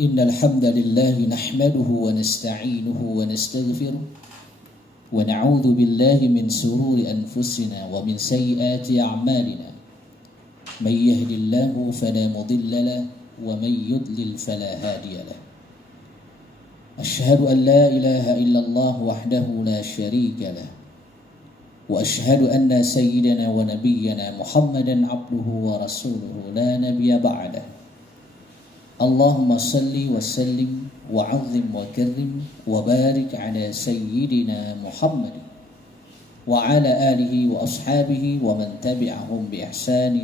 إن الحمد لله نحمده ونستعينه ونستغفره ونعوذ بالله من شرور أنفسنا ومن سيئات أعمالنا من يهد الله فلا مضل له ومن يضلل فلا هادي له أشهد أن لا إله إلا الله وحده لا شريك له وأشهد أن سيدنا ونبينا محمدا عبده ورسوله لا نبي بعده اللهم صل وسلم وعظم وكرم وبارك على سيدنا محمد وعلى آله وأصحابه ومن تبعهم بإحسان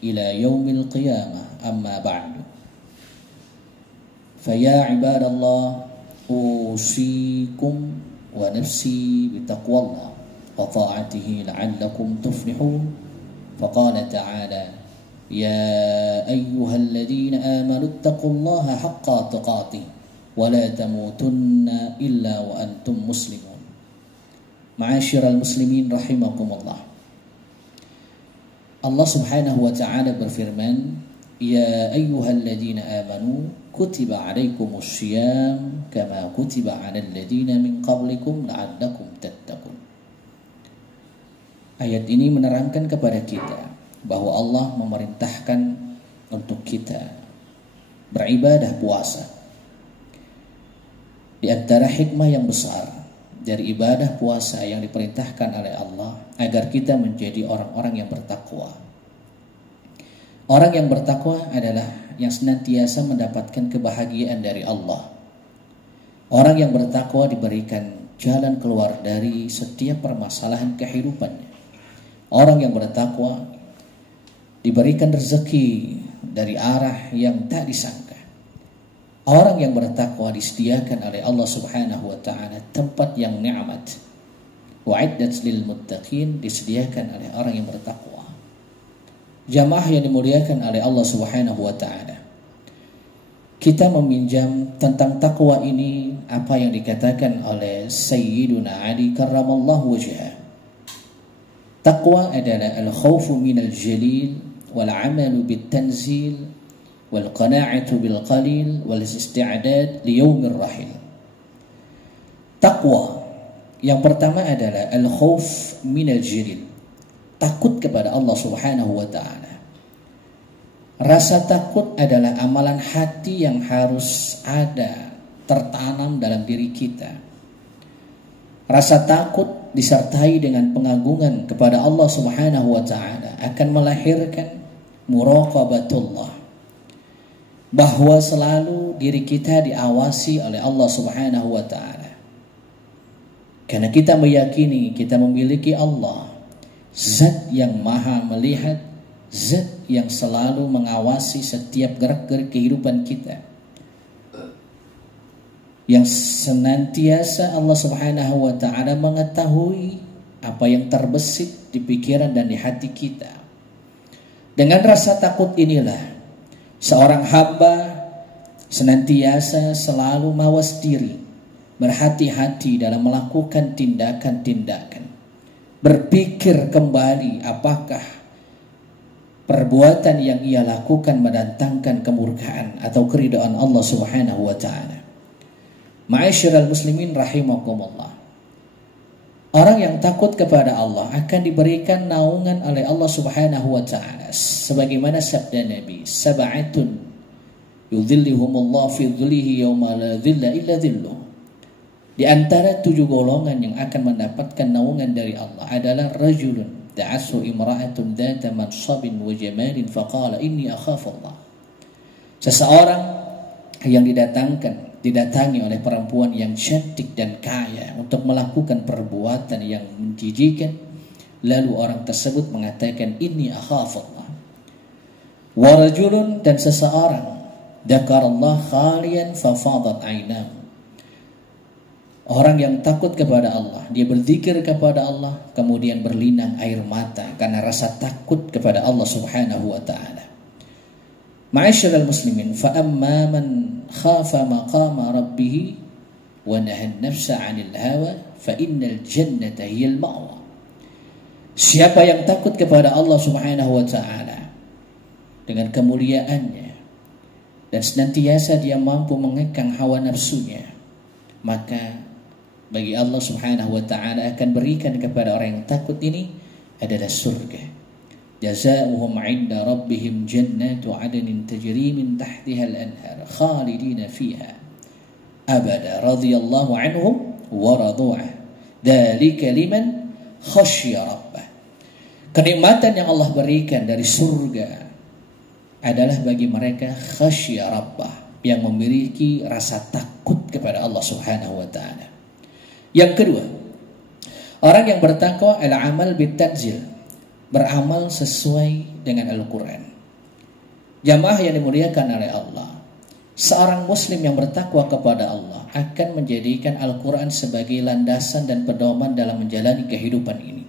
إلى يوم القيامة أما بعد فيا عباد الله أوصيكم ونفسي بتقوى الله وطاعته لعلكم تفلحون فقال تعالى يا أيها الذين آمنوا اتقوا الله حق تقاته ولا تموتن إلا وأنتم مسلمون معاشر المسلمين رحمكم الله. Allah subhanahu wa ta'ala berfirman, Ya ayyuhalladzina amanu kutiba alaikumus syiyam kama kutiba alal ladzina min qablikum la'allakum tattaqun. Ayat ini menerangkan kepada kita bahwa Allah memerintahkan untuk kita beribadah puasa. Di antara hikmah yang besar dari ibadah puasa yang diperintahkan oleh Allah agar kita menjadi orang-orang yang bertakwa. Orang yang bertakwa adalah yang senantiasa mendapatkan kebahagiaan dari Allah. Orang yang bertakwa diberikan jalan keluar dari setiap permasalahan kehidupannya. Orang yang bertakwa diberikan rezeki dari arah yang tak disangka. Orang yang bertakwa disediakan oleh Allah Subhanahu wa taala tempat yang nikmat. Wa'iddat lil muttaqin, disediakan oleh orang yang bertakwa. Jamaah yang dimuliakan oleh Allah Subhanahu wa taala. Kita meminjam tentang takwa ini apa yang dikatakan oleh Sayyiduna Ali karramallahu wajhah. Taqwa adalah al-khawfu minal jalil والعمل بالتنزيل والقناعة بالقليل والاستعداد ليوم الرحيل. Taqwa yang pertama adalah al-khauf minal jalil, takut kepada Allah Subhanahu wa taala. Rasa takut adalah amalan hati yang harus ada, tertanam dalam diri kita. Rasa takut disertai dengan pengagungan kepada Allah Subhanahu wa taala akan melahirkan muraqabatullah, bahwa selalu diri kita diawasi oleh Allah Subhanahu wa taala. Karena kita meyakini kita memiliki Allah, zat yang maha melihat, zat yang selalu mengawasi setiap gerak-gerik kehidupan kita. Yang senantiasa Allah Subhanahu wa taala mengetahui apa yang terbesit di pikiran dan di hati kita. Dengan rasa takut inilah seorang hamba senantiasa selalu mawas diri, berhati-hati dalam melakukan tindakan-tindakan. Berpikir kembali apakah perbuatan yang ia lakukan mendatangkan kemurkaan atau keridhaan Allah Subhanahu wa taala. Ma'asyiral muslimin rahimakumullah. Orang yang takut kepada Allah akan diberikan naungan oleh Allah Subhanahu wa taala sebagaimana sabda Nabi, sab'atun yudhilluhumullah fi dhillihi yauma la dhilla illa dhilluh. Di antara 7 golongan yang akan mendapatkan naungan dari Allah adalah rajulun da'asu imra'atun dhata mansabin wa jamalin faqala inni akhafullah. Seseorang yang didatangi oleh perempuan yang cantik dan kaya untuk melakukan perbuatan yang menjijikan, lalu orang tersebut mengatakan inni akhafullah. Wa rajulun, dan seseorang dzakarallah khalian fa fadat aynahu. Orang yang takut kepada Allah, dia berzikir kepada Allah, kemudian berlinang air mata karena rasa takut kepada Allah Subhanahu wa taala. Ma'asyiral muslimin, fa amma man khafa maqama rabbih wa nahan nafsa 'anil hawa fa innal jannata hiyal ma'wa. Siapa yang takut kepada Allah Subhanahu wa taala dengan kemuliaannya, dan senantiasa dia mampu mengekang hawa nafsunya, maka bagi Allah Subhanahu wa taala akan berikan kepada orang yang takut ini adalah surga. Jazaohum 'inda rabbihim jannatu 'adnin tajri min tahtiha al-anhar khalidina fiha abada radhiyallahu anhum wa radu'ah dzalika liman khasyya rabbah. Kenikmatan yang Allah berikan dari surga adalah bagi mereka khasyya rabbah, yang memiliki rasa takut kepada Allah Subhanahu wa taala. Yang kedua, orang yang bertakwa al-amal bitanzil, beramal sesuai dengan Al-Qur'an. Jamaah yang dimuliakan oleh Allah, seorang muslim yang bertakwa kepada Allah akan menjadikan Al-Qur'an sebagai landasan dan pedoman dalam menjalani kehidupan ini.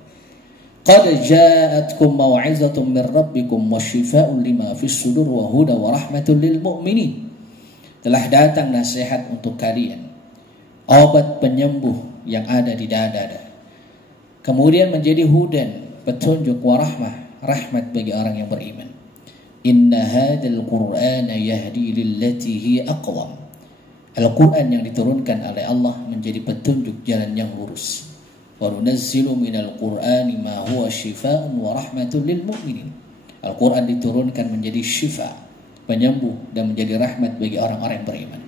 Qad ja'atkum mau'izatun min rabbikum wa shifaa'un lima fis sudur wa huda wa rahmatun lil mu'minin. Telah datang nasihat untuk kalian, obat penyembuh yang ada di dada. Kemudian menjadi hudan, petunjuk, wa rahmat bagi orang yang beriman. Inna hadzal qur'ana yahdi lillati hiya aqwam. Al-Qur'an yang diturunkan oleh Allah menjadi petunjuk jalan yang lurus. Wa nunazzilu minal qur'ani ma huwa shifaa'un wa rahmatun lil mu'minin. Al-Qur'an diturunkan menjadi syifa, penyembuh, dan menjadi rahmat bagi orang-orang yang beriman.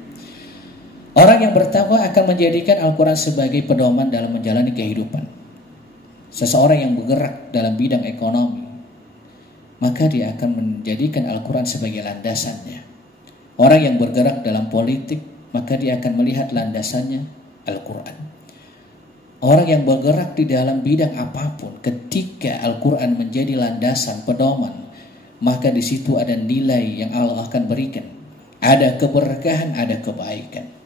Orang yang bertakwa akan menjadikan Al-Quran sebagai pedoman dalam menjalani kehidupan. Seseorang yang bergerak dalam bidang ekonomi, maka dia akan menjadikan Al-Quran sebagai landasannya. Orang yang bergerak dalam politik, maka dia akan melihat landasannya Al-Quran. Orang yang bergerak di dalam bidang apapun, ketika Al-Quran menjadi landasan, pedoman, maka di situ ada nilai yang Allah akan berikan. Ada keberkahan, ada kebaikan.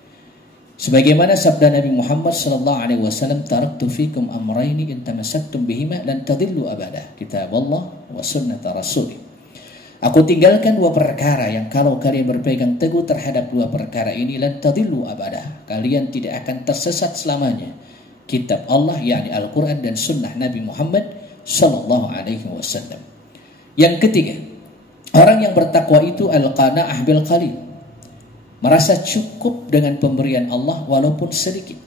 Sebagaimana sabda Nabi Muhammad sallallahu alaihi wasallam, taraktu fikum amrayni in tamassaktum bihima lan tadillu abada, kitabullah wa sunnata rasulih. Aku tinggalkan dua perkara yang kalau kalian berpegang teguh terhadap dua perkara ini, lan tadillu abada, kalian tidak akan tersesat selamanya. Kitab Allah, yakni Al-Quran, dan sunnah Nabi Muhammad sallallahu alaihi wasallam. Yang ketiga, orang yang bertakwa itu al-qana'ah bil qalil, merasa cukup dengan pemberian Allah walaupun sedikit.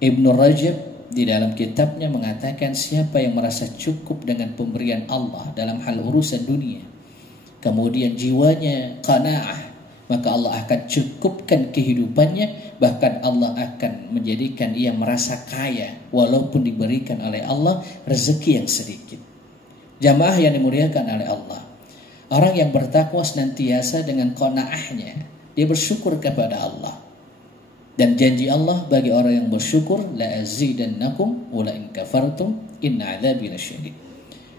Ibnu Rajab di dalam kitabnya mengatakan, siapa yang merasa cukup dengan pemberian Allah dalam hal urusan dunia, kemudian jiwanya qana'ah, maka Allah akan cukupkan kehidupannya. Bahkan Allah akan menjadikan ia merasa kaya walaupun diberikan oleh Allah rezeki yang sedikit. Jamaah yang dimuliakan oleh Allah, orang yang bertakwa senantiasa dengan qanaahnya, dia bersyukur kepada Allah. Dan janji Allah bagi orang yang bersyukur, la azidannakum wa la in kafartum inna adzabi lasyadid.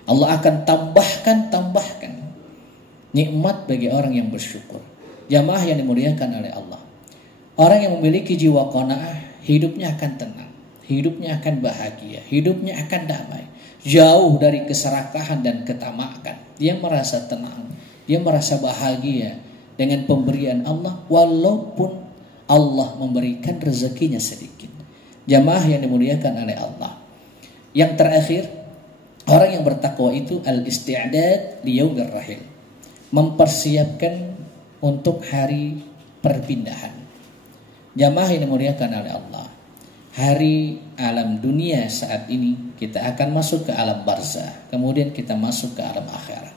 Allah akan tambahkan nikmat bagi orang yang bersyukur. Jamaah yang dimuliakan oleh Allah, orang yang memiliki jiwa qanaah, hidupnya akan tenang, hidupnya akan bahagia, hidupnya akan damai, jauh dari keserakahan dan ketamakan. Dia merasa tenang, dia merasa bahagia dengan pemberian Allah walaupun Allah memberikan rezekinya sedikit. Jamaah yang dimuliakan oleh Allah. Yang terakhir, orang yang bertakwa itu al-isti'dad li yaumir rahil, mempersiapkan untuk hari perpindahan. Jamaah yang dimuliakan oleh Allah, hari alam dunia saat ini kita akan masuk ke alam barzah, kemudian kita masuk ke alam akhirat.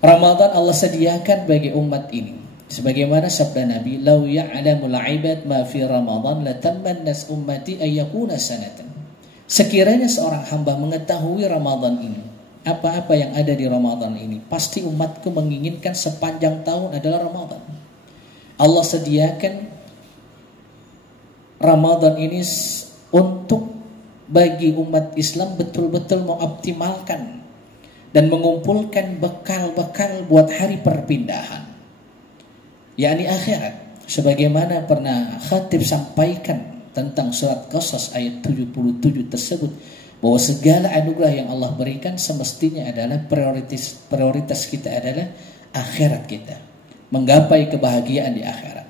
Ramadan Allah sediakan bagi umat ini, sebagaimana sabda Nabi, "Lau ya'lamul 'ibad ma fi Ramadan latammannas ummati ay yakuna sanatan." Sekiranya seorang hamba mengetahui Ramadan ini, apa-apa yang ada di Ramadan ini, pasti umatku menginginkan sepanjang tahun adalah Ramadan. Allah sediakan Ramadan ini untuk bagi umat Islam betul-betul mengoptimalkan dan mengumpulkan bekal-bekal buat hari perpindahan, yakni akhirat. Sebagaimana pernah khatib sampaikan tentang surat Qasas ayat 77 tersebut, bahwa segala anugerah yang Allah berikan semestinya adalah prioritas kita adalah akhirat kita, menggapai kebahagiaan di akhirat.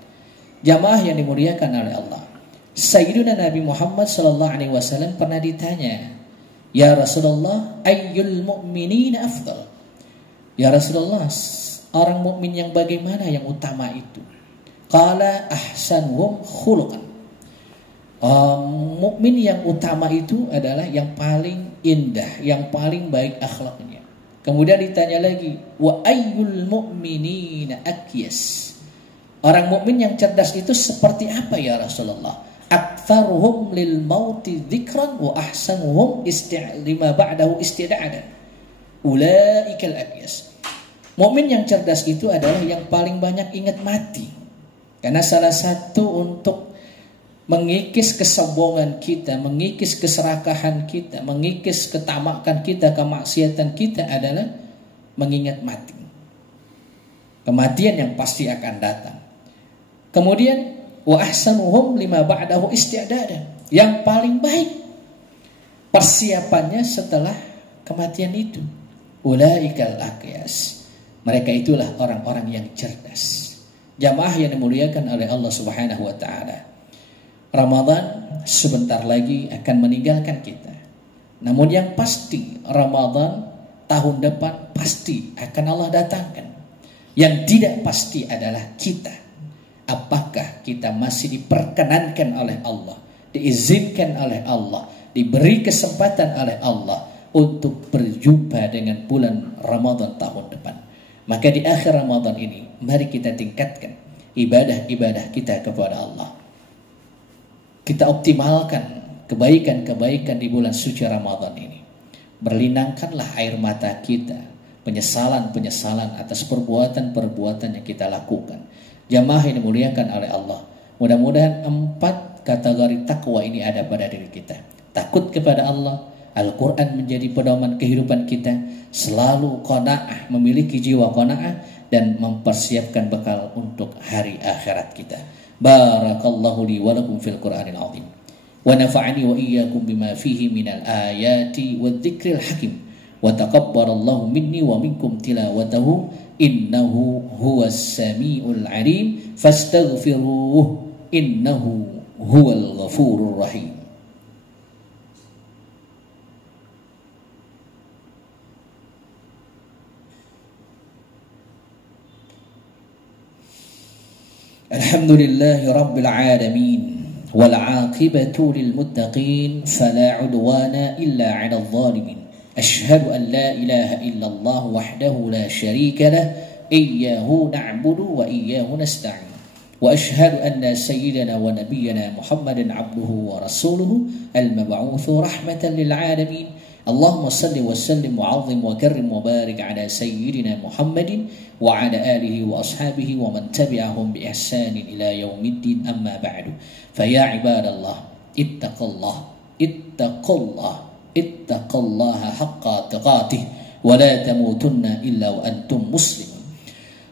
Jamaah yang dimuliakan oleh Allah, Sayyiduna Nabi Muhammad sallallahu alaihi wasallam pernah ditanya, "Ya Rasulullah, ayyul mu'minina afdal?" Ya Rasulullah, orang mukmin yang bagaimana yang utama itu? Qala ahsanuhum khuluqan. Mukmin yang utama itu adalah yang paling indah, yang paling baik akhlaknya. Kemudian ditanya lagi, wa ayyul mu'minina akyas. Orang mukmin yang cerdas itu seperti apa ya Rasulullah? Aktsaruhum lil mauti dzikran wa ahsanuhum lima ba'dahu istida'adan. Ulaikal akyas. Mukmin yang cerdas itu adalah yang paling banyak ingat mati. Karena salah satu untuk mengikis kesombongan kita, mengikis keserakahan kita, mengikis ketamakan kita, kemaksiatan kita adalah mengingat mati. Kematian yang pasti akan datang. Kemudian wa ahsanuhum lima ba'dahu isti'dadan. Yang paling baik persiapannya setelah kematian itu. Ulaikal aqyas. Mereka itulah orang-orang yang cerdas. Jamaah yang dimuliakan oleh Allah Subhanahu wa taala. Ramadan sebentar lagi akan meninggalkan kita. Namun yang pasti Ramadan tahun depan pasti akan Allah datangkan. Yang tidak pasti adalah kita. Apakah kita masih diperkenankan oleh Allah, diizinkan oleh Allah, diberi kesempatan oleh Allah untuk berjumpa dengan bulan Ramadan tahun depan. Maka di akhir Ramadan ini mari kita tingkatkan ibadah-ibadah kita kepada Allah. Kita optimalkan kebaikan-kebaikan di bulan suci Ramadan ini. Berlinangkanlah air mata kita, penyesalan-penyesalan atas perbuatan-perbuatan yang kita lakukan. Jamaah yang dimuliakan oleh Allah. Mudah-mudahan 4 kategori takwa ini ada pada diri kita. Takut kepada Allah, Al-Quran menjadi pedoman kehidupan kita, selalu qanaah, memiliki jiwa qanaah, dan mempersiapkan bekal untuk hari akhirat kita. Barakallahu li wa lakum fil Qur'anil azim. Wa nafa'ani wa iyyakum bima fihi minal ayati wadh-dhikril hakim. Wa taqabbalallahu minni wa minkum tilawatahu innahu huwas samiul alim fastaghfiruhu innahu huwal ghafurur rahim. Alhamdulillahi rabbil alamin wal 'aqibatu lil muttaqin fala 'udwana illa 'alal zalimin. Asyhadu an la ilaha illallah wahdahu la syarika lah iyyahu na'budu wa iyyahu nasta'in. Wa asyhadu anna sayyidana wa nabiyyana Muhammadan 'abduhu wa rasuluhu al-mab'utsu rahmatan lil 'alamin. Allahumma salli wa sallim wa 'azzim wa karrim wa barik 'ala sayyidina Muhammadin wa 'ala alihi wa ashabihi wa man tabi'ahum bi ihsanin ila yaumiddin amma ba'du. Fa ya ibadallah ittaqullaha haqqa tuqatih wa la tamutunna illa wa antum muslimun.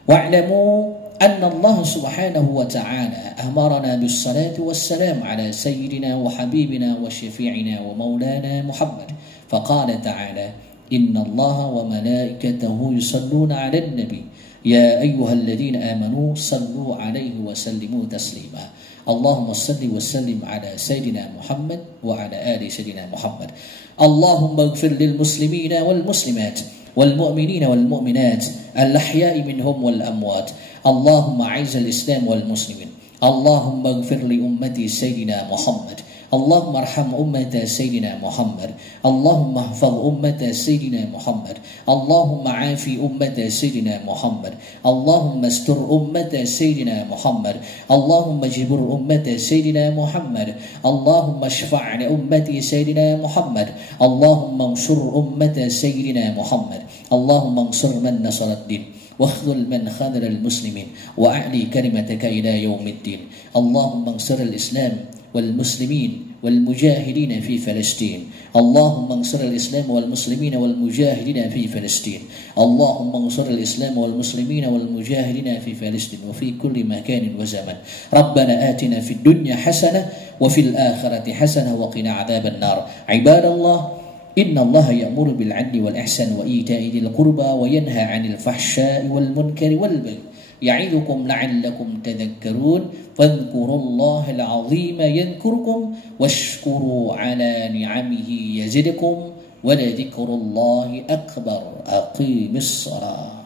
Wa'lamu anna Allah subhanahu wa ta'ala amarna bis salati was salam 'ala sayyidina wa habibina wa syafi'ina wa maulana Muhammad. فقال تعالى إن الله وملائكته يصلون على النبي يا أيها الذين آمنوا صلوا عليه وسلموا تسليما. اللهم صل وسلم على سيدنا محمد وعلى آل سيدنا محمد. اللهم اغفر للمسلمين والمسلمات والمؤمنين والمؤمنات الأحياء منهم والأموات. اللهم أعز الإسلام والمسلمين. اللهم اغفر لأمتي سيدنا محمد. اللهم ارحم أمة سيدنا محمد. اللهم احفظ أمة سيدنا محمد. اللهم عافي أمة سيدنا محمد. اللهم استر أمة سيدنا محمد. اللهم اجبر أمة سيدنا محمد. اللهم اشفع لأمة سيدنا محمد. اللهم انصر أمة سيدنا محمد. اللهم انصر من نصر الدين واخذل من خذل المسلمين وأعلي كلمتك إلى يوم الدين. اللهم انصر الإسلام والمسلمين والمجاهدين في فلسطين. اللهم انصر الإسلام والمسلمين والمجاهدين في فلسطين. اللهم انصر الإسلام والمسلمين والمجاهدين في فلسطين وفي كل مكان وزمن. ربنا آتنا في الدنيا حسنة وفي الآخرة حسنة وقنا عذاب النار. عباد الله إن الله يأمر بالعدل والإحسان وإيتاء ذي القربى وينهى عن الفحشاء والمنكر والبغي يعظكم لعلكم تذكرون. فاذكروا الله العظيم يذكركم واشكروا على نعمه يزدكم ولذكر الله أكبر. أقيم الصلاة.